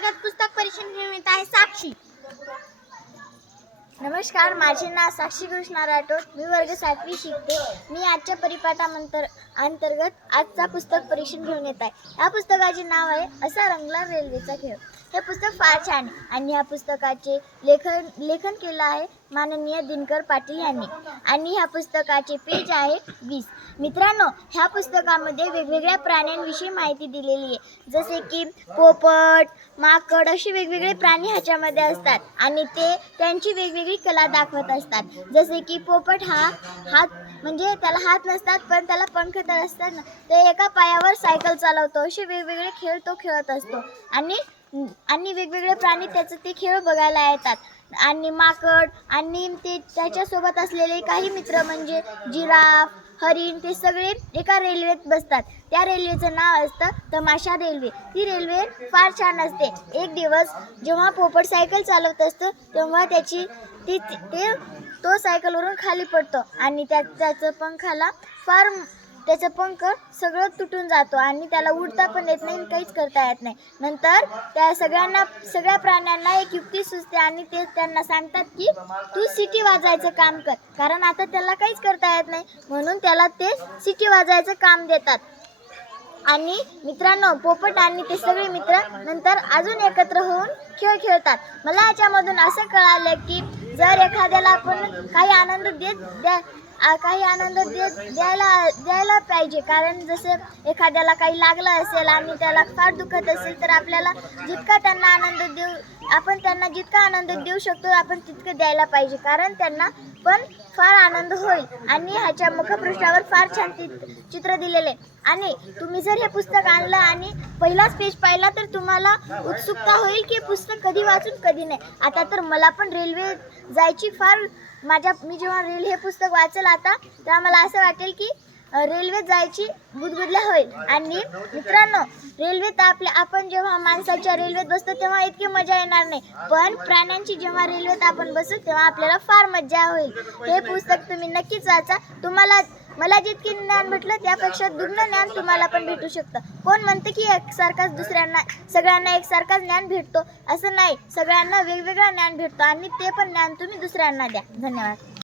अंतर्गत पुस्तक परिषद निर्मित आहे साक्षी. नमस्कार माझे नाव साक्षी कृष्णा राठोड. मी वर्ग सातवी शिकते. मी आजच्या परिपाठानंतर अंतर्गत आजचा पुस्तक परीक्षण घेऊन येत आहे. या पुस्तकाचे नाव आहे असा रंगला रेल्वेचा खेळ. हे पुस्तक फार छान आहे. आणि ह्या पुस्तकाचे लेखन लेखन केलं आहे माननीय दिनकर पाटील यांनी. आणि ह्या पुस्तकाचे पेज आहे वीस. मित्रांनो ह्या पुस्तकामध्ये वेगवेगळ्या प्राण्यांविषयी माहिती दिलेली आहे. जसे की पोपट माकड असे वेगवेगळे प्राणी ह्याच्यामध्ये असतात. आणि ते त्यांची वेगवेगळी कला दाखवत असतात. जसे की पोपट हा हात म्हणजे त्याला हात नसतात पण त्याला पंख तर असतात ना. ते एका पायावर सायकल चालवतो असे वेगवेगळे खेळ तो खेळत असतो. आणि आणि वेगवेगळे प्राणी त्याचं ते खेळ बघायला येतात. आणि माकड आणि ते त्याच्यासोबत असलेले काही मित्र म्हणजे जिराफ हरिण ते सगळे एका रेल्वेत बसतात. त्या रेल्वेचं नाव असतं तमाशा रेल्वे. ती रेल्वे फार छान असते. एक दिवस जेव्हा पोपट सायकल चालवत असतो तेव्हा त्याची ती ते तो सायकलवरून खाली पडतो आणि त्या त्याचं पंखाला फार त्याचं पंख सगळं तुटून जातो आणि त्याला उडता पण येत नाही आणि काहीच करता येत नाही. नंतर त्या सगळ्यांना सगळ्या प्राण्यांना एक युक्ती सुचते आणि ते त्यांना सांगतात की तू सिटी वाजायचं काम कर कारण आता त्याला काहीच करता येत नाही. म्हणून त्याला ते सिटी वाजायचं काम देतात. आणि मित्रांनो पोपट आणि ते सगळे मित्र नंतर अजून एकत्र होऊन खेळ खेळतात. मला याच्यामधून असं कळालं की जर एखाद्याला आपण काही आनंद देत द्या काही आनंद देत द्यायला द्यायला पाहिजे. कारण जसं एखाद्याला काही लागलं असेल आणि त्याला फार दुखत असेल तर आपल्याला जितका त्यांना आनंद देऊ आपण त्यांना जितका आनंद देऊ शकतो आपण तितकं द्यायला पाहिजे. कारण त्यांना पण फार आनंद होईल. आणि ह्याच्या मुखपृष्ठावर फार छान चित्र दिलेले आणि तुम्ही जर हे पुस्तक आणलं आणि पहिलाच पेज पाहिला तर तुम्हाला उत्सुकता होईल की पुस्तक कधी वाचून कधी नाही. आता तर मला पण रेल्वे जायची फार माझ्या मी जेव्हा रेल हे पुस्तक वाचेल आता तेव्हा मला असं वाटेल की रेल्वेत जायची गुदगुदल्या होईल. आणि मित्रांनो रेल्वेत आपल्या आपण जेव्हा माणसाच्या रेल्वेत बसतो तेव्हा इतकी मजा येणार नाही. पण प्राण्यांची जेव्हा रेल्वेत आपण बसू तेव्हा आपल्याला फार मजा होईल. हे पुस्तक तुम्ही नक्कीच वाचा. तुम्हाला मला जितकी ज्ञान भेटलं त्यापेक्षा दुग्न ज्ञान तुम्हाला पण भेटू शकतं. कोण म्हणतं की एकसारखाच दुसऱ्यांना सगळ्यांना एकसारखाच ज्ञान भेटतो? असं नाही. सगळ्यांना वेगवेगळं ज्ञान भेटतो आणि ते पण ज्ञान तुम्ही दुसऱ्यांना द्या. धन्यवाद.